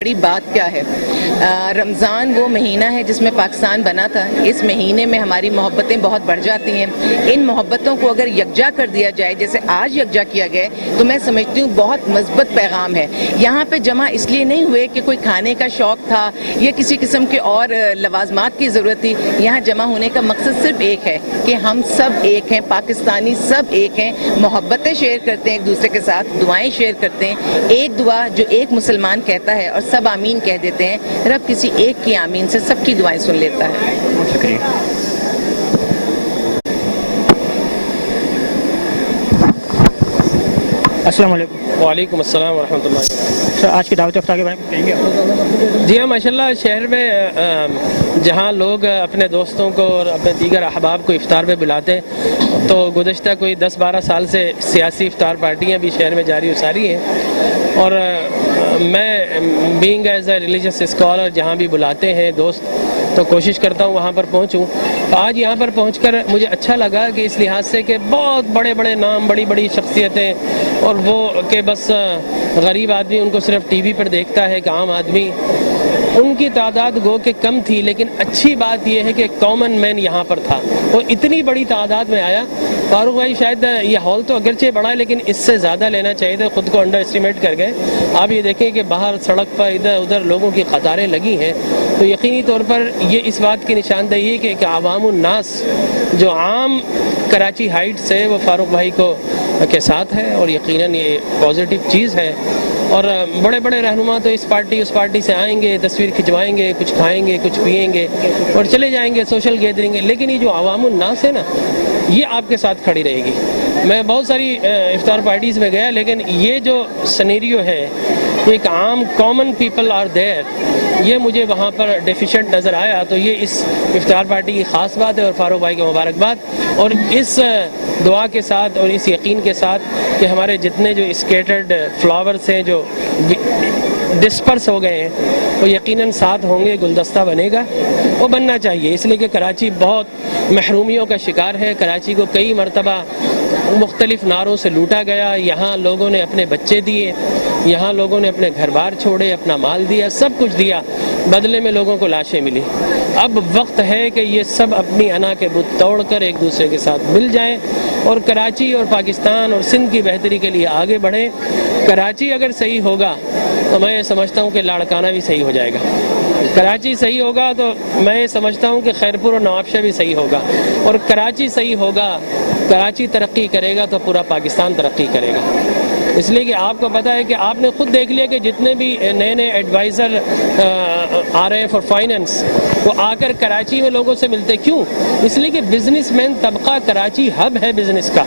بڑی بات کیا ہے؟ رمضان وہ مہینہ ہے جس میں پاکستان بنا تھا. اس مہینے میں ہماری محبتیں بہت بڑھ جاتی ہیں. ان محبتوں کو اگر یکجا کر دیا جائے جیسے آج یکجا کیا گیا تو میں سمجھتی ہوں بہت مثبت پیغام ہے. یہاں پہ جمع اس لیے نہیں ہوئے کہ کوئی کھانے کا شوق تھا یا کسی قسم کے اور لوازمات کی ضرورت تھی. یہاں جمع ہونے کا مقصد صرف ایک ہے کہ ہم سب ایک ہیں, پاکستانی سب ایک ہیں, محبتیں شیئر کرتے ہیں ایک دوسرے کے ساتھ, دعائیں شیئر کرتے ہیں. ایک دعا جو ایک مسلمان کہتا ہے اور سب آمین کہہ دیتے ہیں, رب کسی ایک کی آمین سے سب کی دعائیں سن لیتا ہے. بہت شکریہ. السلام علیکم. وعلیکم السلام ورحمۃ اللہ. سر آج کی دعوت افطار کے بارے میں کہیں گے؟ جی ہاں, ماشاء اللہ شہر میں جہاں لوگ اپنے دوستوں کو اور اپنے دیگر احباب کو افطار پہ بلاتے ہیں تو گزشتہ کوئی 10-12 سال سے سیاسی افطار پارٹیاں بھی شہر میں جاری و ساری ہیں. اور میں being as a religious scholar جہاں بھی بلاتے ہیں دوست تو کوشش کرتا ہوں وہاں پر پہنچوں. آج یہاں پر پہنچ کر مجھے اچھا لگا کہ اس لحاظ سے کہ بہت بڑے بڑے نام, بڑی بڑی شخصیتیں, اور وہ کہ بس غریب آدمی ان کو صرف ٹی وی پر دیکھتا ہے کہ عام آدمی, ان کی تعداد گو کہ کم تھی. لیکن اچھی بات یہ ہے کہ کامن مین یہاں پر تھا, وہ اتنی بڑی تعداد میں آیا. فاروق بھائی شاید یہ ہال تو اگرچہ بڑا ہے لیکن اس سے زیادہ لینا چاہیے تھا, خود کو انڈر اسٹیمیٹ کر گئے. آپ یہ دیکھیں کہ باہر سڑک پر ادھر ادھر لوگوں کی قطاریں لگی ہیں, تو یقینی طور پر یہ اس بات کی نشاندہی ہے کہ عوام الناس جو عام کراچی ہائٹ سے وہ فاروق بھائی کو کے ساتھ ہے, اور یقیناً یہ پازیٹیو چیز ہے. اور بڑے بڑے رہنما تو اس پارٹی سے آئیں گے, تصویر کھنچوائیں گے, کچھ کھائیں گے, کچھ پئیں گے اور چلے جائیں گے, سوشل گیدرنگ ہے. لیکن یہ جو عوام الناس ہے نا, یہ آپ کے ساتھ کھڑی رہے گی. میں بہت ساری افطار پارٹیز میں گیا, لیکن یہ جو سنیریو ہے, ایک عام کامن پیپل آر دیر, یہ مجھے وہاں پر ڈیفیشنٹ نظر آیا. تو یہ اس افطار پارٹی کی خاص بات ہے, اور فاروق بھائی کو مبارکباد. اور اس دعا کے ساتھ اور اس یقین کے ساتھ کہ ہمارے جتنے جو اسکیٹرڈ فلاورز ہیں جو ڈسپرس ہو گئے ہیں وہ یقیناً ساتھ ہوں گے, گلدستہ بنے گا, وہ بننا چاہیے. اس لیے کہ کراچی بہت محرومیوں کا شکار ہے. کراچی کو کئی مرتبہ مختلف نعروں سے لوٹا گیا. یہاں لوگوں نے اپنے بچے دیے, یہاں لوگوں نے اپنے گھر بار چھوڑے, اپنا مال دیا, سب کچھ دیا, بدلے میں لوگوں کو لاشیں ملی. اب وقت ہے کہ یہ سب اپنی انا کے بت توڑ کر ایک دوسرے کے ساتھ مل جائیں اور کراچی اور پاکستان اور سندھ کی بہتری کے لیے آگے بڑھیں. کراچی اگر صحیح ہوگا تو میں یہ سمجھتا ہوں کہ لاڑکانہ بھی صحیح ہو جائے گا. کراچی صحیح ہوگا تو میں یہ سمجھتا ہوں کہ خیرپور اور نوابشاہ بھی صحیح ہوگا. اور کراچی صحیح ہوگا, کراچی ترقی کرے گا تو پورا پاکستان ترقی کرے گا. اس لیے کہ آپ کو پتہ ہے کہ آپ نے خود دیکھ لیا کہ جتنے بھی نئے نئے ایڈوائزر آ رہے ہیں فار فائننس, وہ آ کر کراچی میں لوگوں سے ملتے. کیوں؟ اس لیے کہ بزنس مین طبقہ کراچی ہب ہے بزنس کا,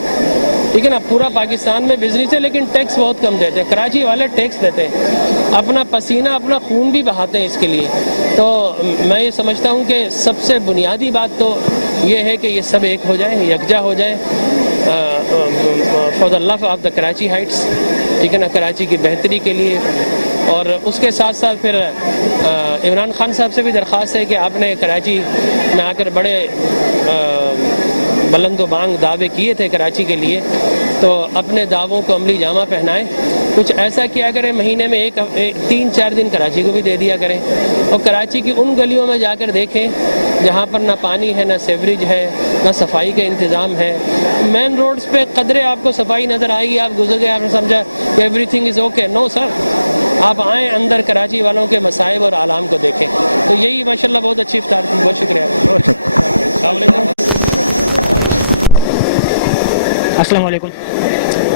ٹھیک ہے نا. پورا پاکستان میں بزنس ہے لیکن ٹیکس بہت کم دیتے ہیں. کراچی والے ٹیکس دیتے ہیں, اپنا پسینہ اپنا خون بھی بہاتے ہیں اس کے لیے. تو میں یہ سمجھتا ہوں کہ سب سے بنیادی بات تو یہ ہے کہ یہ سب ایک ہو جائیں, یکجا ہو جائیں for the love of the Karachi heights, ٹھیک ہے نا, کراچی کی بہتری کے لیے. اور اس کے ساتھ ساتھ پھر عمران خان صاحب سے بھی درخواست ہے کہ آپ نے کراچی میں آ کر بڑے بلند و بانگ دعوے کیے تھے کراچی کے لیے, تو اپنے دعووں کو عملی جامہ پہنائیں. کچھ ایسا کیا کریں, مہینے میں 3-4 دن کراچی کو بھی دے دیا کریں, اور کراچی کی ان گلیوں میں جا کر دیکھیں جہاں پر نہ پانی ہے, نہ سیوریج ہے, نہ صفائی کا انتظام ہے. مین روڈز پہ قدرے آپ کو صفائی نظر آئے گی, آپ گزر گئے, آپ نے سمجھا کہ ایوری تھنگ از اوکے. نو سر, آپ آئیں اندر کراچی والوں کے مصائب اور آلام کو دیکھیں. تو یہی ماشاءاللہ بہت اچھی افطار تھی. بہت شکریہ. السلام علیکم. السلام علیکم.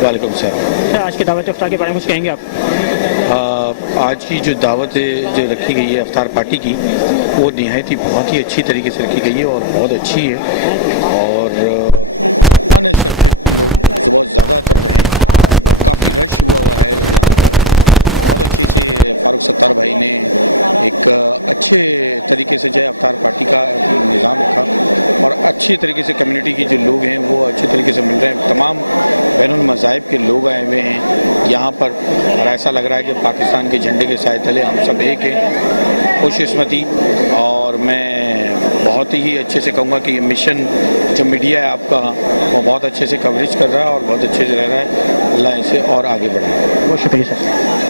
وعلیکم السلام. سر آج کی دعوت افطار کے بارے میں کچھ کہیں گے آپ؟ آج کی جو دعوت جو رکھی گئی ہے افطار پارٹی کی, وہ نہایت ہی بہت ہی اچھی طریقے سے رکھی گئی ہے اور بہت اچھی ہے. اور انسپیکٹڈ لوگ بہت زیادہ تر رہے ہیں اور کافی رش ہوا ہے یہاں پر. بہت اچھی سے فاروق ستار بھائی نے ایک اچھے طریقے سے جو ہے افطار پارٹی کا نظام رکھا, اور اچھی طریقے سے کمیونٹی کی جو لوگ ہیں وہ اچھے طریقے سے مل رہے ہیں. تمام بین المذاہب کے لوگ آئے ہوئے ہیں یہاں پر, اور ایسا لگ رہا ہے کہ پاکستان کے جھنڈے کے سائے تلے ہم سب ایک ہیں. خوش قسمتی. اور میں بہت ہی اچھے سے کہوں گا کہ یہ مشن جو میڈیا ہے آپ کا وہ بہت اچھے سے کوریج کر رہا ہے اور بہت اچھے سے رہ رہا ہے. اللہ اسے اور آگے بڑھائے. بہت شکریہ سر.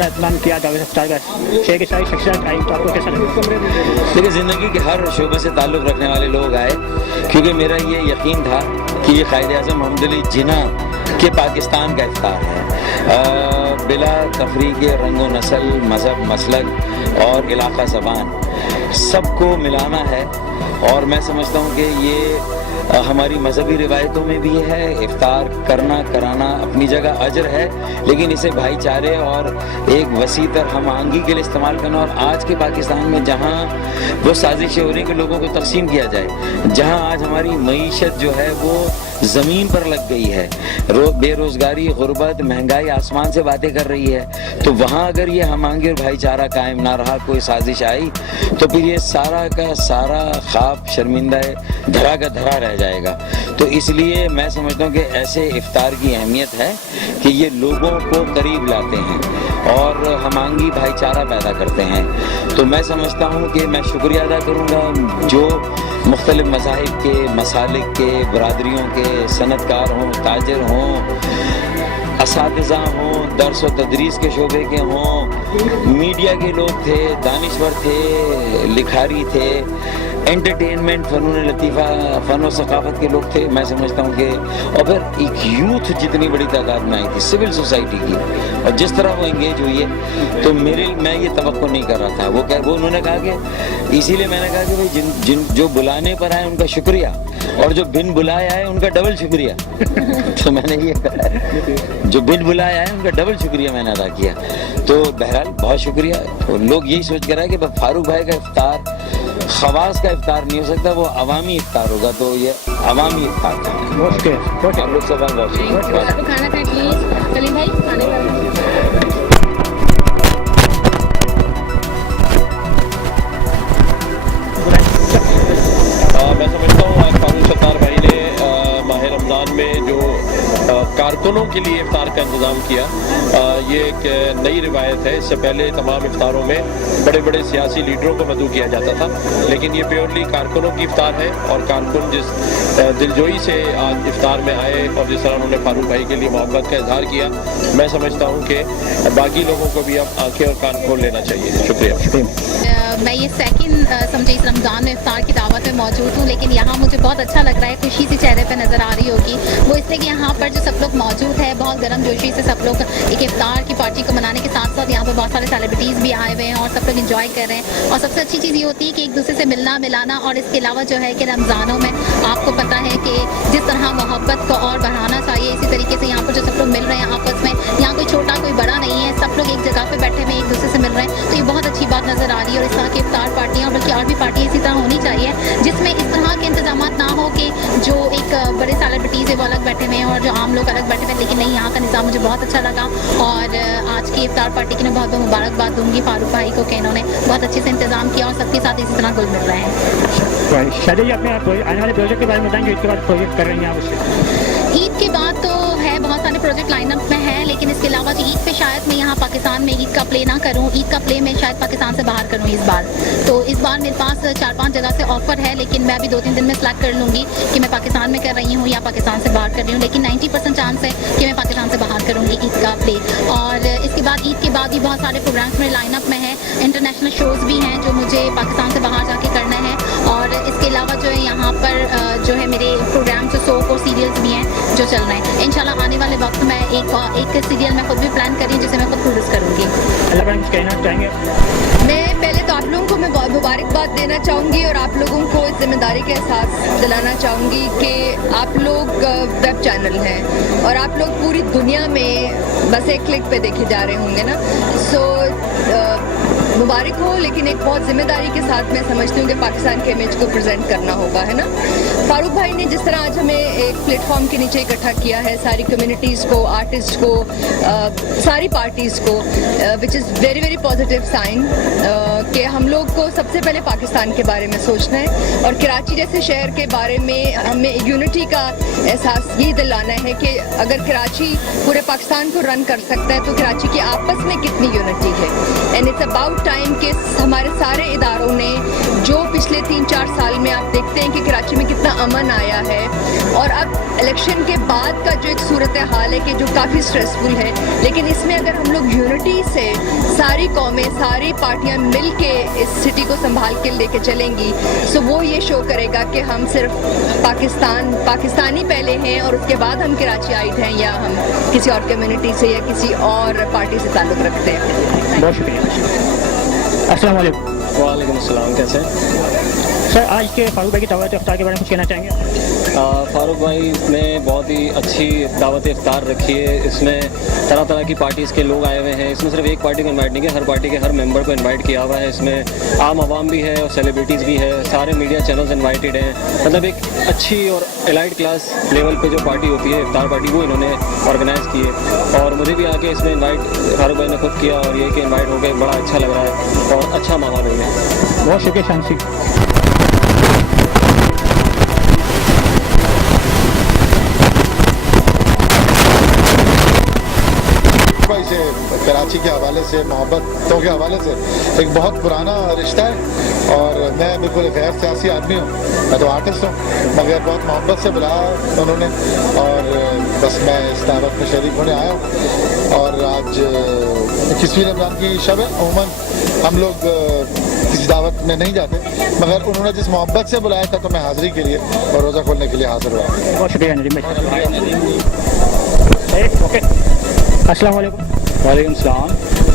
अपना एहतमाम किया दावत इफ्तार का, शहर की सारी शख्सियत आई, तो आपको कैसा लगा? देखिए, ज़िंदगी के हर शोबे से ताल्लुक़ रखने वाले लोग आए, क्योंकि मेरा ये यकीन था कि ये कायद आज़म मोहम्मद अली जिन्ना के पाकिस्तान का इफ्तार है, बिला तफरीक रंग व नस्ल, मज़हब, मसलक और इलाक़ा ज़बान सबको मिलाना है। और मैं समझता हूँ कि ये हमारी मजहबी रिवायतों में भी है। इफ्तार करना कराना अपनी जगह अजर है, लेकिन इसे भाईचारे और एक वसी तर हम आहंगी के लिए इस्तेमाल करना। और आज के पाकिस्तान में जहाँ वो साजिशें हो रही कि लोगों को तकसीम किया जाए, जहाँ आज हमारी मईशत जो है वो ज़मीन पर लग गई है, बेरोज़गारी, गुर्बत, महंगाई आसमान से बातें कर रही है, तो वहाँ अगर ये हम आहंगी और भाईचारा कायम ना रहा, कोई साजिश आई, तो फिर ये सारा का सारा ख्वाब शर्मिंदा धरा का धरा रह जाएगा। तो इसलिए मैं समझता हूँ कि ऐसे इफ्तार की अहमियत है कि ये लोगों को करीब लाते हैं और हम आहंगी भाईचारा पैदा करते हैं। तो मैं समझता हूँ कि मैं शुक्रिया अदा करूँगा जो मुख्तलिफ मज़ाहिब के, मसालिक के, बरादरियों के, सनतकार हों, ताजिर हों, असातिज़ा हों, दर्स व तदरीस के शोबे के हों, मीडिया के लोग थे, दानिश्वर थे, लिखारी थे, एंटरटेनमेंट, फ़नून लतीफ़ा, फ़न व सकाफ़त के लोग थे। मैं समझता हूँ कि और फिर एक यूथ जितनी बड़ी तादाद में आई थी सिविल सोसाइटी की, और जिस तरह वो इंगेज हुई है, तो मैं ये तवक्को नहीं कर रहा था। वो उन्होंने कहा कि इसीलिए मैंने कहा कि भाई जो बुलाने पर आए उनका शुक्रिया, और जो बिन बुलाए आए उनका डबल शुक्रिया। तो मैंने ये कहा है, जो बिन बुलाए आए उनका डबल शुक्रिया मैंने अदा किया। तो बहरहाल बहुत शुक्रिया। तो लोग यही सोच कर आए कि फारूक भाई का इफ्तार खवास का इफ्तार नहीं हो सकता, वो अवामी इफ्तार होगा, तो ये अवामी इफ्तार था। बहुत शुक्रिया। आप लोग सब बहुत शुक्रिया। आपको खाना खाए प्लीज। सलीम भाई खाने वाला मैं समझता हूँ आज फारूक सत्तार भाई ने माह रमज़ान में जो कारकुनों के लिए इफ्तार का इंतज़ाम किया, ये एक नई रिवायत है। इससे पहले तमाम इफ्तारों में बड़े बड़े सियासी लीडरों को मदऊ किया जाता था, लेकिन ये प्योरली कारकुनों की इफ्तार है। और कारकुन जिस दिलजोई से आज इफ्तार में आए और जिस तरह उन्होंने फारूक भाई के लिए मोहब्बत का इजहार किया, मैं समझता हूँ कि बाकी लोगों को भी अब आंखें और कान खोल लेना चाहिए। शुक्रिया। मैं ये सेकंड समझे इस रमज़ान में इफ्तार की दावत में मौजूद हूँ, लेकिन यहाँ मुझे बहुत अच्छा लग रहा है, खुशी सी चेहरे पे नज़र आ रही होगी। वो इसलिए कि यहाँ पर जो सब लोग मौजूद है, बहुत गर्म जोशी से सब लोग एक इफ्तार की पार्टी को मनाने के साथ साथ यहाँ पर बहुत सारे सेलिब्रिटीज़ भी आए हुए हैं और सब लोग इंजॉय कर रहे हैं। और सबसे अच्छी चीज़ ये होती है कि एक दूसरे से मिलना मिलाना, और इसके अलावा जो है कि रमज़ानों में आपको पता है कि जिस तरह मोहब्बत को और बढ़ाना चाहिए, इसी तरीके से यहाँ पर जो सब लोग मिल रहे हैं आपस में, यहाँ कोई छोटा कोई बड़ा नहीं है, सब लोग एक जगह पर बैठे हुए एक दूसरे से मिल रहे हैं, तो ये बहुत अच्छी बात नज़र आ रही है। और इस तरह की इफ्तार पार्टियाँ, बल्कि और भी पार्टियाँ इसी तरह होनी चाहिए, जिसमें इस तरह के इंतजाम ना हो कि जो एक बड़े सेलिब्रिटीज़ है वो अलग बैठे हुए हैं और जो आम लोग अलग बैठे हुए हैं। लेकिन नहीं, यहाँ का निज़ाम मुझे बहुत अच्छा लगा, और आज की इफ्तार पार्टी के लिए बहुत बहुत मुबारकबाद दूंगी फारूक भाई को कि इन्होंने बहुत अच्छे से इंतजाम किया और सबके साथ इसी तरह घुल मिल रहे हैं। शादी जी, अपने आने वाले प्रोजेक्ट के बारे में बताएंगे, इसके बाद प्रोजेक्ट कर रही हैं आप उससे? ईद के बाद तो है, बहुत सारे प्रोजेक्ट लाइनअप में है, लेकिन इसके अलावा जो ईद पे शायद मैं यहाँ पाकिस्तान में ईद का प्ले ना करूँ, ईद का प्ले मैं शायद पाकिस्तान से बाहर करूँ इस बार। तो इस बार मेरे पास 4-5 जगह से ऑफर है, लेकिन मैं अभी 2-3 दिन में सिलेक्ट कर लूँगी कि मैं पाकिस्तान में कर रही हूँ या पाकिस्तान से बाहर कर रही हूँ, लेकिन 90% चांस है कि मैं पाकिस्तान से बाहर करूँगी ईद का प्ले। और इसके बाद ईद के बाद भी बहुत सारे प्रोग्राम्स मेरे लाइनअप में है, इंटरनेशनल शोज़ भी हैं जो मुझे पाकिस्तान से बाहर जाके करने हैं। और इसके अलावा जो है यहाँ पर जो है मेरे प्रोग्राम जो सोप और सीरियल्स भी हैं जो चल रहे हैं। इंशाल्लाह आने वाले वक्त में एक सीरियल मैं खुद भी प्लान कर रही हूँ जिसे मैं खुद प्रोड्यूस करूँगी। अल्लाह पाक कुछ कहना चाहेंगे आप? मैं पहले तो आप लोगों को मैं बहुत मुबारकबाद देना चाहूँगी और आप लोगों को इस जिम्मेदारी का एहसास दिलाना चाहूँगी कि आप लोग वेब चैनल हैं और आप लोग पूरी दुनिया में बस एक क्लिक पे देखे जा रहे होंगे ना। सो मुबारक हो, लेकिन एक बहुत जिम्मेदारी के साथ मैं समझती हूँ कि पाकिस्तान के इमेज को प्रेजेंट करना होगा, है ना। फारूक भाई ने जिस तरह आज हमें एक प्लेटफॉर्म के नीचे इकट्ठा किया है, सारी कम्युनिटीज़ को, आर्टिस्ट को, सारी पार्टीज़ को, which is very very positive sign कि हम लोग को सबसे पहले पाकिस्तान के बारे में सोचना है और कराची जैसे शहर के बारे में हमें यूनिटी का एहसास ये दिलाना है कि अगर कराची पूरे पाकिस्तान को रन कर सकता है तो कराची की आपस में कितनी यूनिटी है। एंड इट्स अबाउट टाइम कि हमारे सारे इदारों ने जो पिछले 3-4 साल में आप देखते हैं कि कराची में कितना अमन आया है, और अब इलेक्शन के बाद का जो एक सूरत हाल है कि जो काफ़ी स्ट्रेसफुल है, लेकिन इसमें अगर हम लोग यूनिटी से सारी कौमें सारी पार्टियां मिल के इस सिटी को संभाल के लेके चलेंगी, सो वो ये शो करेगा कि हम सिर्फ पाकिस्तानी पहले हैं और उसके बाद हम कराचीआइट हैं, या हम किसी और कम्युनिटी से या किसी और पार्टी से ताल्लुक़ रखते हैं। बहुत शुक्रिया। अस्सलाम वालेकुम। वालेकुम अस्सलाम, कैसे हैं? सर, आज के फारूक भाई की दावत इफ्तार के बारे में कुछ कहना चाहेंगे? फारूक भाई ने बहुत ही अच्छी दावत इफ्तार रखी है। इसमें तरह तरह की पार्टीज़ के लोग आए हुए हैं। इसमें सिर्फ एक पार्टी को इनवाइट नहीं किया, हर पार्टी के हर मेंबर को इनवाइट किया हुआ है। इसमें आम आवाम भी है और सेलिब्रिटीज़ भी है, सारे मीडिया चैनल्स इनवाइटेड हैं। मतलब एक अच्छी और एलाइट क्लास लेवल पे जो पार्टी होती है इफ्तार पार्टी, वो इन्होंने ऑर्गेनाइज़ की है। और मुझे भी आके इसमें इन्वाइट फारूक भाई ने खुद किया और ये कि इन्वाइट हो गए, बड़ा अच्छा लग रहा है और अच्छा माहौल हो गया। बहुत शुक्रिया शांसी। भाई से कराची के हवाले से, मोहब्बतों के हवाले से एक बहुत पुराना रिश्ता है और मैं बिल्कुल एक गैर सियासी आदमी हूँ, मैं तो आर्टिस्ट हूँ, मगर बहुत मोहब्बत से बुलाया है उन्होंने और बस मैं इस दावत में शरीक होने आया हूँ। और आज 21वीं रमज़ान की शब है। अमूमन हम लोग किसी दावत में नहीं जाते, मगर उन्होंने जिस मोहब्बत से बुलाया था तो मैं हाज़िरी के लिए और रोज़ा खोलने के लिए हाज़िर हुआ। बहुत शुक्रिया नदीम भाई। ओके, अस्सलाम वालेकुम। वालेकुम सलाम।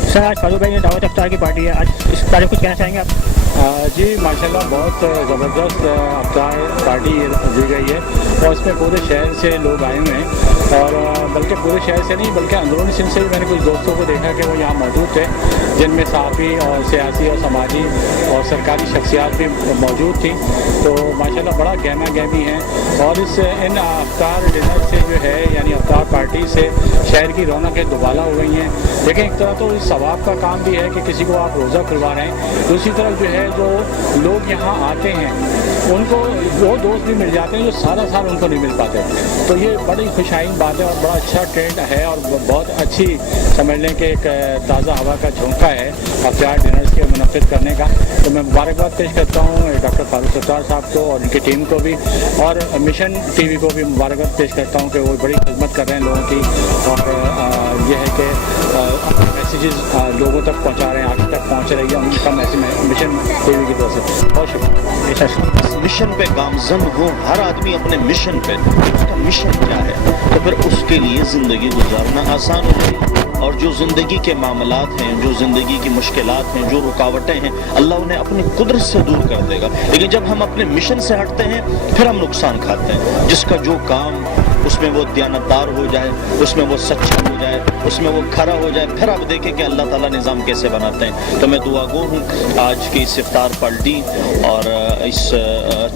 सर, आज फारूक भाई ने दावत इफ्तार की पार्टी है, आज इस बारे में कुछ कहना चाहेंगे आप? जी माशाल्लाह बहुत ज़बरदस्त अफ्तार पार्टी दी गई है और इसमें पूरे शहर से लोग आए हुए हैं और बल्कि पूरे शहर से नहीं बल्कि अंदरूनी सिंध से भी मैंने कुछ दोस्तों को देखा कि वो यहाँ मौजूद थे, जिनमें सहाफ़ी और सियासी और समाजी और सरकारी शख्सियात भी मौजूद थी। तो माशाल्लाह बड़ा गहमा गहमी है और इन अफ्तार डिनर से जो है यानी अफ्तार पार्टी से शहर की रौनकें दुबाला हो गई हैं। लेकिन एक तरह तो इस सवाब का काम भी है कि किसी को आप रोज़ा खुलवा रहे हैं, दूसरी तरफ जो है जो लोग यहाँ आते हैं उनको वो दोस्त भी मिल जाते हैं जो सारा साल उनको नहीं मिल पाते। तो ये बड़ी खुशाइन बात है और बड़ा अच्छा ट्रेंड है और बहुत अच्छी समझ लें कि एक ताज़ा हवा का झोंका है अफ्तार डिनर्स के मुनक़्क़िद करने का। तो मैं मुबारकबाद पेश करता हूँ डॉक्टर फारूक सत्तार साहब को और उनकी टीम को भी और मिशन टीवी को भी मुबारकबाद पेश करता हूँ कि वो बड़ी खिदमत कर रहे हैं लोगों की और ये है कि अपने मैसेजेस लोगों तक पहुँचा रहे हैं, आगे तक पहुँच रही है उनका मैसेज मिशन टीवी की तरफ से। बहुत शुक्रिया। हम इस मिशन पे गामजन हो, हर आदमी अपने मिशन पे, उसका मिशन क्या है तो फिर उसके लिए ज़िंदगी गुजारना आसान हो जाएगी। और जो ज़िंदगी के मामलात हैं, जो ज़िंदगी की मुश्किलात हैं, जो रुकावटें हैं, अल्लाह उन्हें अपनी कुदरत से दूर कर देगा। लेकिन जब हम अपने मिशन से हटते हैं फिर हम नुकसान खाते हैं। जिसका जो काम उसमें वो दयानतदार हो जाए, उसमें वो सच्चा हो जाए, उसमें वो खरा हो जाए, फिर आप देखें कि अल्लाह ताला निज़ाम कैसे बनाते हैं। तो मैं दुआगो हूँ आज की इस इफ्तार पार्टी और इस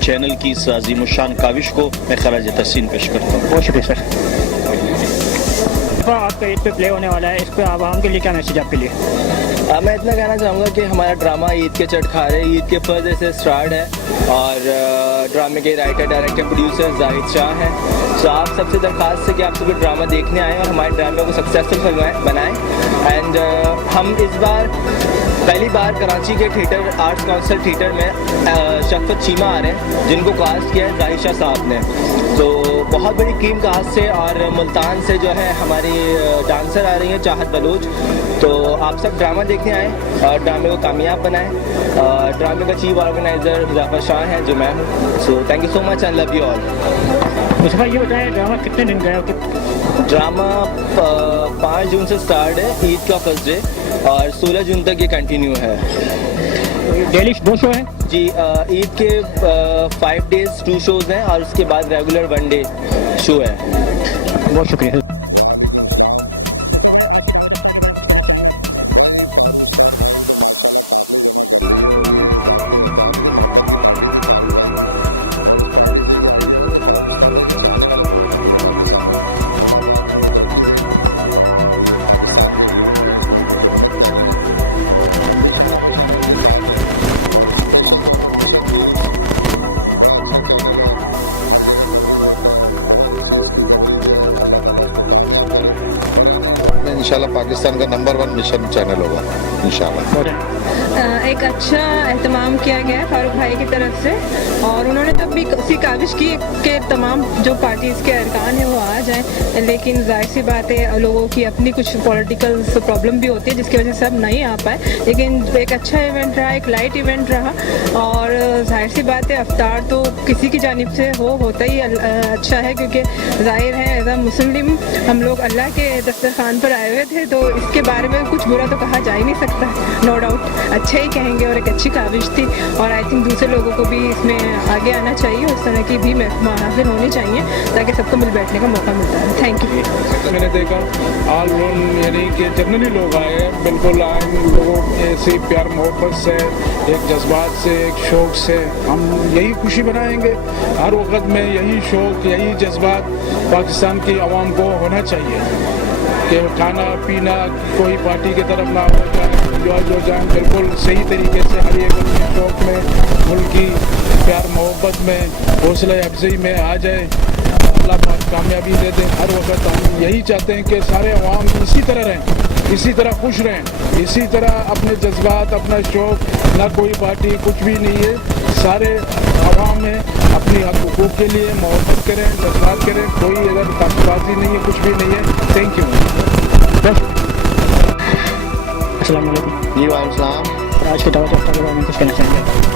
चैनल की इस अज़ीमुश्शान काविश को मैं खराज तहसीन पेश करता हूँ। बहुत शुक्रिया सर। आपका ईद पे प्ले होने वाला है, इस पर आवाम के लिए क्या मैसेज आपके लिए? मैं इतना कहना चाहूँगा कि हमारा ड्रामा ईद के चटखारे ईद के फर्स्ट डे से स्टार्ट है और ड्रामे के writer director producer Zahid Shah हैं। तो आप सबसे दरख्वास्त है कि आप सभी ड्रामा देखने आएँ और हमारे ड्रामे को सक्सेसफुल बनाएँ। एंड हम इस बार पहली बार कराची के थिएटर आर्ट्स काउंसिल थिएटर में शफ़क़त चीमा आ रहे हैं जिनको कास्ट किया है जाहिद शाह साहब ने। तो बहुत बड़ी टीम कास्ट से और मुल्तान से जो है हमारी डांसर आ रही हैं चाहत बलोच। तो आप सब ड्रामा देखने आएँ और ड्रामे को कामयाब बनाएं। ड्रामे का चीफ ऑर्गेनाइज़र हुज़ैफ़ा शाह हैं जो मैं हूँ। So thank you so much and love you all. Mustafa ये बताएं ड्रामा कितने दिन का है? ड्रामा 5 जून से स्टार्ट है, ईद का फर्स्ट डे, और 16 जून तक ये कंटिन्यू है। डेली 2 शो है जी। ईद के 5 डेज 2 शोज़ हैं और उसके बाद रेगुलर 1 डे शो है। बहुत शुक्रिया। वालेकुम सलाम। तो भाई आज की दावत इफ्तार के बारे में कुछ कहना चाहेंगे आप? भाई फारूक सत्तार भाई ने तो माशाल्लाह काफ़िले जमा कर लिए और ये दावत इफ्तार थी, मोहब्बत की पार्टी थी फारूक भाई की اور اس پارٹی سے یہ آئیڈیا ہوا کہ فاروق ستار بھائی کے چاہنے والے بہت ہیں پورے پاکستان میں. اللہ پاک ان کو ترقی دے اور یہ پاکستان کے ہیرو ہیں, اس ملک کی خدمت کر رہے ہیں اور ہم بھی شانہ بشانہ ان کے ساتھ ہیں. اور اسپیشل طور پر مشن نیوز بڑا اچھا چینل ہے, ہر جگہ کوریج دیتا ہے, بہت اچھی اس کی کوریج ہے. اللہ تعالیٰ اس کو کامیاب کرے اور آنے والے وقت میں انشاءاللہ پاکستان کا نمبر 1 مشن چینل ہوگا انشاءاللہ. ایک اچھا اہتمام کیا گیا ہے فاروق بھائی کی طرف سے, اور انہوں نے تب بھی اسی کاوش کی کہ تمام جو پارٹیز کے ارکان ہیں وہ آ جائیں, لیکن ظاہر سی بات ہے لوگوں کی اپنی کچھ پولیٹیکل پرابلم بھی ہوتی ہے جس کی وجہ سے سب نہیں آ پائے. لیکن ایک اچھا ایونٹ رہا, ایک لائٹ ایونٹ رہا, اور ظاہر سی بات ہے افطار تو کسی کی جانب سے ہوتا ہی اچھا ہے, کیونکہ ظاہر ہے ایز اے مسلم ہم لوگ اللہ کے دسترخوان پر آئے ہوئے تھے, تو اس کے بارے میں کچھ برا تو کہا جا ہی نہیں سکتا, نو ڈاؤٹ اچھا ہی کہیں گے. اور ایک اچھی کاوش تھی, اور آئی تھنک دوسرے لوگوں کو بھی اس میں آگے آنا چاہیے, اس طرح کی بھی محافل ہونی چاہیے تاکہ سب کو مل بیٹھنے کا موقع ملتا ہے. Thank you. میں نے دیکھا آل راؤنڈ یعنی کہ جنرلی لوگ آئے, بالکل آئے لوگوں ایسے پیار محبت سے, ایک جذبات سے, ایک شوق سے. ہم یہی خوشی بنائیں گے ہر وقت میں, یہی شوق یہی جذبات پاکستان کی عوام کو ہونا چاہیے کہ کھانا پینا کوئی پارٹی کی طرف نہ ہو جائیں, انجوائے ہو جائیں, بالکل صحیح طریقے سے ہر ایک اپنے شوق میں, ملک کی پیار محبت میں, حوصلہ افزائی میں آ جائے. اللہ پاک کامیابی دے دیں. ہر وقت ہم یہی چاہتے ہیں کہ سارے عوام اسی طرح رہیں, اسی طرح خوش رہیں, اسی طرح اپنے جذبات, اپنا شوق, نہ کوئی پارٹی کچھ بھی نہیں ہے, سارے عوام میں اپنی حق حقوق کے لیے محبت کریں, جذبات کریں, کوئی ادھر تعصب بازی نہیں ہے, کچھ بھی نہیں ہے. Thank you. السلام علیکم. جی وعلیکم السلام. آج کی دعوت افطار کے بارے میں کچھ کہنا چاہیں گے آپ؟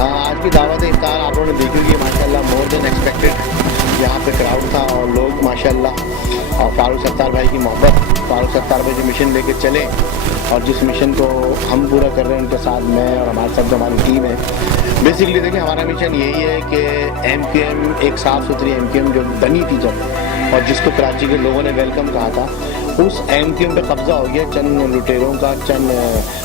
آج کی دعوت افطار آپ لوگوں نے دیکھی ہوگی, ماشاءاللہ مور دین ایکسپیکٹڈ یہاں پہ کراؤڈ تھا, اور لوگ ماشاءاللہ, اور فاروق ستار بھائی کی محبت, فاروق ستار بھائی جو مشن لے کے چلے اور جس مشن کو ہم پورا کر رہے ہیں ان کے ساتھ, میں اور ہمارے ساتھ جو ہماری ٹیم ہے. بیسکلی دیکھیں ہمارا مشن یہی ہے کہ ایم کیو ایم, ایک صاف ستھری ایم کیو ایم جو بنی تھی جب, اور جس کو کراچی کے لوگوں نے ویلکم کہا تھا, اس ایم کیو ایم پہ قبضہ ہو گیا چند لٹیروں کا, چند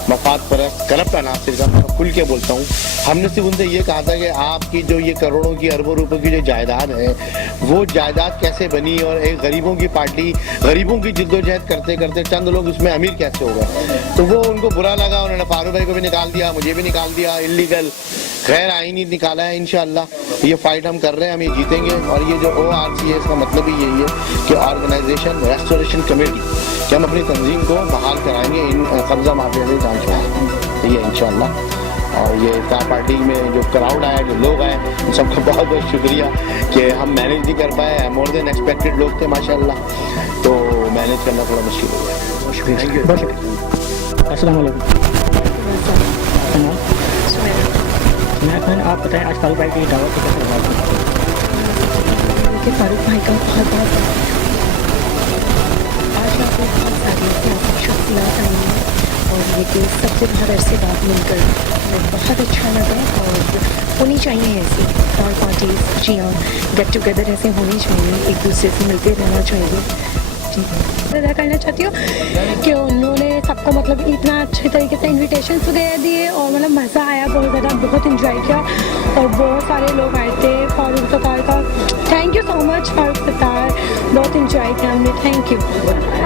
مفاد پرست کرپٹ عناصر کا. میں کھل کے بولتا ہوں, ہم نے صرف ان سے یہ کہا تھا کہ آپ کی جو یہ کروڑوں کی اربوں روپے کی جو جائیداد ہے وہ جائیداد کیسے بنی, اور ایک غریبوں کی پارٹی, غریبوں کی جدوجہد کرتے کرتے چند لوگ اس میں امیر کیسے ہو گئے. تو وہ ان کو برا لگا, انہوں نے فاروق بھائی کو بھی نکال دیا, مجھے بھی نکال دیا, انلیگل غیر آئینی نکالا ہے. انشاءاللہ یہ فائٹ ہم کر رہے ہیں, ہم یہ جیتیں گے. اور یہ جو ORC ہے اس کا مطلب ہی یہی ہے کہ آرگنائزیشن ریسٹوریشن کمیٹی, کہ ہم اپنی تنظیم کو بحال کرائیں گے, ان قبضہ مافیا سے جان چھوڑیں یہ انشاءاللہ. اور یہ افطار پارٹی میں جو کراؤڈ آیا, جو لوگ آئے, ان سب کا بہت بہت شکریہ کہ ہم مینیج نہیں کر پائے, مور دین ایکسپیکٹڈ لوگ تھے ماشاءاللہ, تو مینیج کرنا تھوڑا مشکل ہو گیا. بہت شکریہ. Thank you. بہت شکریہ. السلام علیکم. السلام. آپ کا نام؟ سمیرہ خان. سمیرہ خان, آپ بتائیں آج فاروق بھائی کی دعوت کو کیسا لگا آپ کو؟ سب سے پہلے تو یہ کہ فاروق بھائی کا بہت بہت زیادہ شکریہ بات کرنے کا. آج یہاں پہ بہت ساری سیاسی شخصیات آئی ہیں, اور یہ کہ سب سے بہت عرصے بعد مل کر ہمیں بہت اچھا لگا. اور ہونی چاہیے ایسی افطار پارٹیز, جی ہاں, گیٹ ٹوگیدر ایسے ہونی چاہیے, ایک دوسرے سے ملتے رہنا چاہیے. جی ادا کرنا چاہتی ہوں کہ انہوں نے سب کو مطلب اتنا اچھے طریقے سے انویٹیشنس وغیرہ دیے, اور مطلب مزہ آیا بہت زیادہ, بہت انجوائے کیا, اور بہت سارے لوگ آئے تھے. فاروق ستار کا تھینک یو سو مچ, فاروق ستار بہت انجوائے کیا ہم نے. Thank you.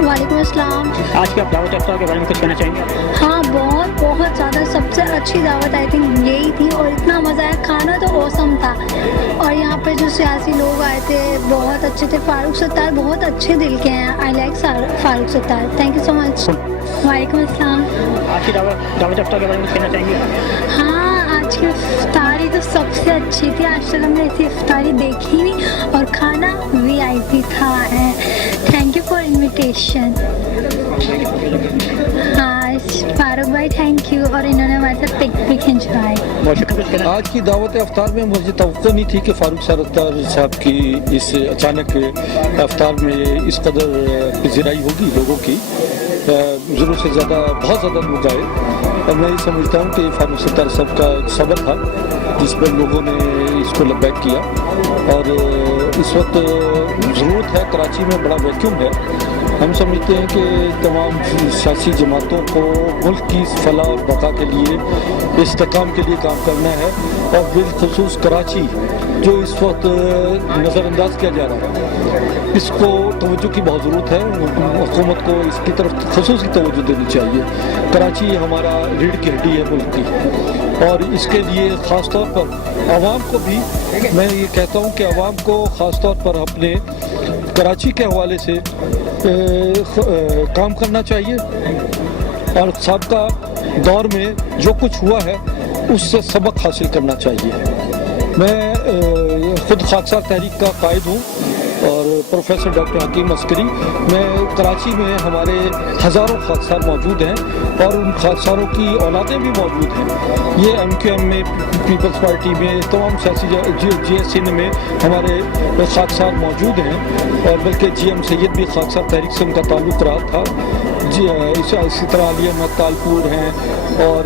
وعلیکم السلام. آج کی آپ دعوت افطار کے بارے میں کچھ کہنا چاہیں گے آپ؟ ہاں بہت بہت زیادہ, سب سے اچھی دعوت آئی تھنک یہی تھی, اور اتنا مزہ آیا, کھانا تو اوسم تھا, اور یہاں پہ جو سیاسی لوگ آئے تھے بہت اچھے تھے. فاروق ستار بہت اچھے دل کے ہیں, I like Farooq Sattar. Thank you so much. وعلیکم السلام. آج کی دعوت افطار کے بارے میں کچھ کہنا چاہیں گے آپ؟ ہاں, آج کی افطاری تو سب سے اچھی تھی. آج تک ہم نے ایسی افطاری دیکھی نہیں, اور کھانا VIP تھا. Thank you for invitation. ہاں فاروق بھائی تھینک یو, اور انہوں نے ہمارے ساتھ پک بھی کھنچوائے. آج کی دعوت افطار میں مجھے توقع نہیں تھی کہ فاروق ستار صاحب کی اس اچانک افطار میں اس قدر پذیرائی ہوگی لوگوں کی. ضرورت سے زیادہ, بہت زیادہ لوگ آئے, اور میں یہ سمجھتا ہوں کہ فاروق ستار صاحب کا ایک صبر تھا جس پر لوگوں نے اس کو لبیک کیا. اور اس وقت ضرورت ہے, کراچی میں بڑا ویکیوم ہے. ہم سمجھتے ہیں کہ تمام سیاسی جماعتوں کو ملک کی فلاح اور بقا کے لیے, استحکام کے لیے کام کرنا ہے, اور بالخصوص کراچی जो इस वक्त नज़रअंदाज किया जा रहा है, इसको तवज्जो की बहुत ज़रूरत है। हुकूमत को इसकी तरफ ख़ुसूसी तवज्जो देनी चाहिए। कराची हमारा रीढ़ की हड्डी है मुल्क की, और इसके लिए ख़ास तौर पर आवाम को भी मैं ये कहता हूँ कि आवाम को ख़ास तौर पर अपने कराची के हवाले से काम करना चाहिए, और साबका दौर में जो कुछ हुआ है उससे सबक हासिल करना चाहिए। मैं ख़ुद खाकसार तहरीक का कायद हूँ और प्रोफेसर डॉक्टर हकीम अस्करी। मैं कराची में हमारे हज़ारों खाकसार मौजूद हैं और उन खाकसारों की औलादें भी मौजूद हैं। ये MQM में, पीपल्स पार्टी में, तमाम सियासी GS सिंध में हमारे खाकसार मौजूद हैं, और बल्कि GM सैयद भी खाकसार तहरीक से उनका ताल्लुक़ रहा था। इसी तरह अली अहमद तालपुर हैं और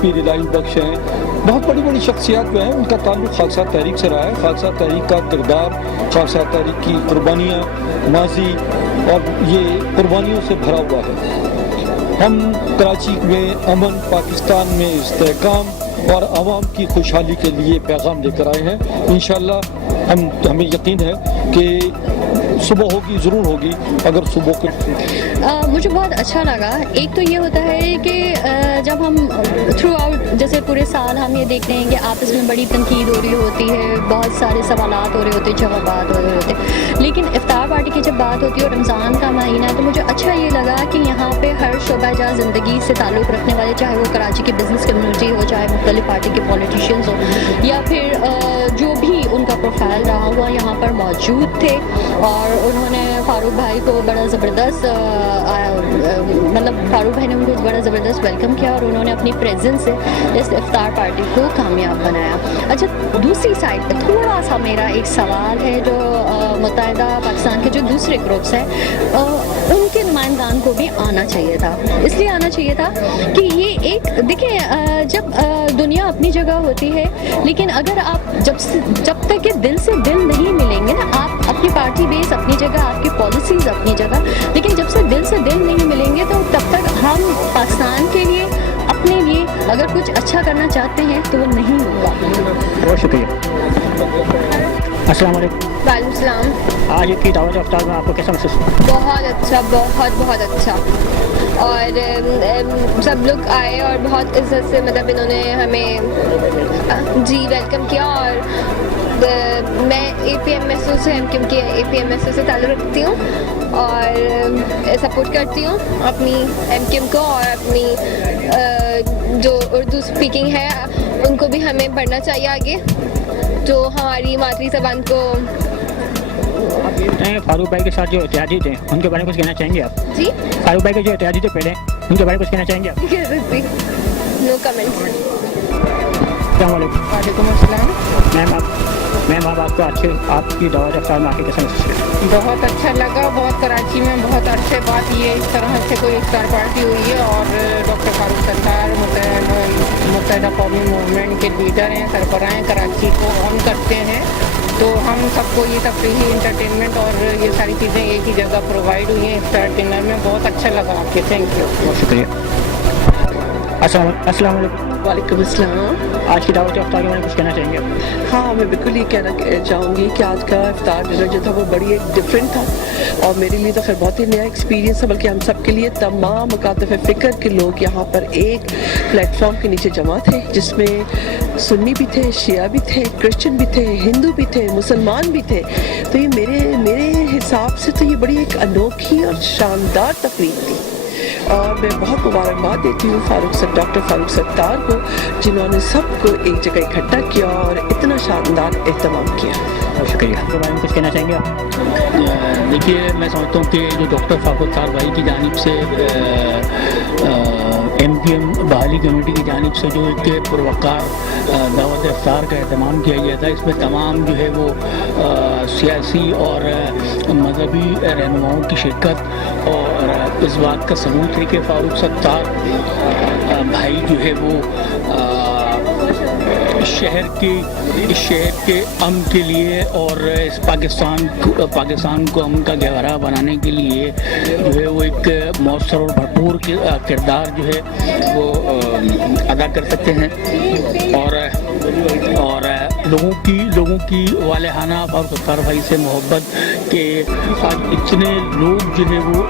पीर इलाही बख्श हैं। बहुत बड़ी बड़ी शख्सियात जो हैं उनका ताल्लुक़ खाकसार तहरीक से रहा है। खाकसार तहरीक का किरदार, खाकसार तहरीक की कुर्बानियाँ, माजी और ये कुर्बानियों से भरा हुआ है। हम कराची में अमन, पाकिस्तान में इस्तेहकाम और आवाम की खुशहाली के लिए पैगाम लेकर आए हैं। इंशाअल्लाह हमें यकीन है कि सुबह होगी, ज़रूर होगी। अगर सुबह के मुझे बहुत अच्छा लगा। एक तो ये होता है कि जब हम थ्रू आउट, जैसे पूरे साल हम ये देखते हैं कि आपस में बड़ी तनकीद हो रही होती है, बहुत सारे सवालात हो रहे होते हैं, जवाबात हो रहे होते हैं, लेकिन इफ्तार पार्टी की जब बात होती है और रमज़ान का महीना है, तो मुझे अच्छा ये लगा कि यहाँ पे हर शोबा जा ज़िंदगी से ताल्लुक़ रखने वाले, चाहे वो कराची की बिज़नेस कम्युनिटी हो, चाहे मुख्तलिफ़ पार्टी के पॉलिटिशियंस हो, या फिर जो भी उनका प्रोफाइल रहा हुआ, यहाँ पर मौजूद थे। और उन्होंने फ़ारूक भाई को बड़ा ज़बरदस्त, मतलब फ़ारूक भाई ने उनको बड़ा ज़बरदस्त वेलकम किया और उन्होंने अपनी प्रेजेंस से इस इफ्तार पार्टी को कामयाब बनाया। अच्छा, दूसरी साइड पे थोड़ा सा मेरा एक सवाल है, जो मुत्तहिदा पाकिस्तान के जो दूसरे ग्रुप्स हैं उनके नुमाइंदान को भी आना चाहिए था। इसलिए आना चाहिए था कि ये एक, देखिए, जब दुनिया अपनी जगह होती है, लेकिन अगर आप जब तक कि दिल से दिल नहीं मिलेंगे ना, आप अपनी पार्टी बेस अपनी जगह, आपकी पॉलिसीज़ अपनी जगह, लेकिन जब से दिल नहीं मिलेंगे तो तब तक हम पाकिस्तान के लिए, अपने लिए अगर कुछ अच्छा करना चाहते हैं तो वो नहीं होगा। बहुत शुक्रिया। अस्सलाम वालेकुम। वालेकुम सलाम। आज की दावत इफ्तार में आपको कैसा महसूस? बहुत अच्छा, बहुत अच्छा। और सब लोग आए और बहुत इज्जत से, मतलब इन्होंने हमें जी वेलकम किया। और मैं APMSO से, क्योंकि APMSO से ताल्लुक़ रखती हूँ और सपोर्ट करती हूँ अपनी MQM को, और अपनी जो उर्दू स्पीकिंग है उनको भी हमें बढ़ना चाहिए आगे, जो हमारी मातृ ज़बान को। फारूक भाई के साथ जो इत्तेहादी थे उनके बारे में कुछ कहना चाहेंगे आप? जी, फारूक भाई के जो इत्तेहादी थे पहले, उनके बारे में कुछ कहना चाहेंगे आप? कह सकती, नो कमेंट्स। वालेकुम अस्सलाम। मैम आपको आपकी दावत इफ्तार में आके कैसा महसूस हुआ? बहुत अच्छा लगा। बहुत कराची में बहुत अरसे बाद ये इस तरह से कोई इफ्तार पार्टी हुई है, और डॉक्टर फारूक सत्तार मुत्तहिदा कौमी मूवमेंट के लीडर हैं, सरबराह हैं, कराची को ऑन करते हैं। तो हम सबको ये तफरीही इंटरटेनमेंट और ये सारी चीज़ें एक ही जगह प्रोवाइड हुई हैं इफ्तार डिनर में। बहुत अच्छा लगा आके। थैंक यू, बहुत शुक्रिया। अस्सलाम वालेकुम। वालेकुम अस्सलाम। आज की दावत इफ्तार के बारे में कुछ कहना चाहेंगे आप? हाँ, मैं बिल्कुल ये कहना चाहूँगी कि आज का इफ्तार डिनर जो था वो बड़ी एक डिफरेंट था, और मेरे लिए तो खैर बहुत ही नया एक्सपीरियंस है, बल्कि हम सब के लिए। तमाम मकातब फ़िक्र के लोग यहाँ पर एक प्लेटफॉर्म के नीचे जमा थे, जिसमें सुन्नी भी थे, शिया भी थे, क्रिश्चियन भी थे, हिंदू भी थे, मुसलमान भी थे। तो ये मेरे हिसाब से तो ये बड़ी एक अनोखी और शानदार तकरीब थी, और मैं बहुत मुबारकबाद देती हूँ डॉक्टर फारूक सत्तार को, जिन्होंने सबको एक जगह इकट्ठा किया और इतना शानदार एहतमाम किया। बहुत शुक्रिया। आपके बारे में कुछ कहना चाहेंगे आप? देखिए, मैं समझता हूँ कि जो डॉक्टर फारूक सत्तार भाई की जानिब से MQM बहाली कमेटी की जानिब से जो एक पुरवकार दावत इफ्तार का एहतमाम किया गया था, इसमें तमाम जो है वो सियासी और मजहबी रहनुमाओं की शिरकत, और इस बात का सबूत है कि फारूक सत्तार भाई जो है वो शहर के अमन के लिए और इस पाकिस्तान को अमन का गहरा बनाने के लिए जो है वो एक मौसर और भरपूर किरदार जो है वो अदा कर सकते हैं। और اور لوگوں کی والہانہ فاروق ستار بھائی سے محبت کہ آج اتنے لوگ جو ہے وہ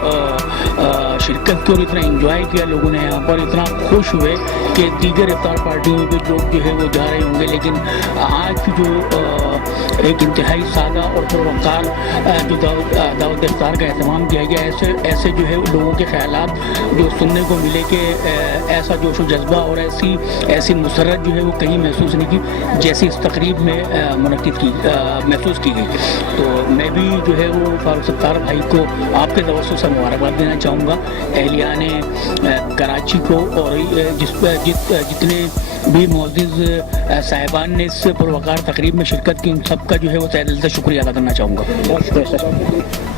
شرکت کی اور اتنا انجوائے کیا لوگوں نے یہاں پر، اتنا خوش ہوئے کہ دیگر افطار پارٹیوں میں بھی لوگ جو ہے وہ جا رہے ہوں گے، لیکن آج کی جو ایک انتہائی سادہ اور پروقار جو دعوت افطار کا اہتمام کیا گیا، ایسے جو ہے لوگوں کے خیالات جو سننے کو ملے کہ ایسا جوش و جذبہ اور ایسی مسرت جو ہے وہ کہیں محسوس نہیں کی جیسی اس تقریب میں محسوس کی گئی۔ تو میں بھی جو ہے وہ فاروق ستار بھائی کو آپ کے توسط سے مبارکباد دینا چاہوں گا، اہلیان کراچی کو، اور جتنے بھی معزز صاحبان نے اس پروقار تقریب میں شرکت کی، ان سب کا جو ہے وہ تہہ دل سے شکریہ ادا کرنا چاہوں گا۔ بہت شکریہ سر۔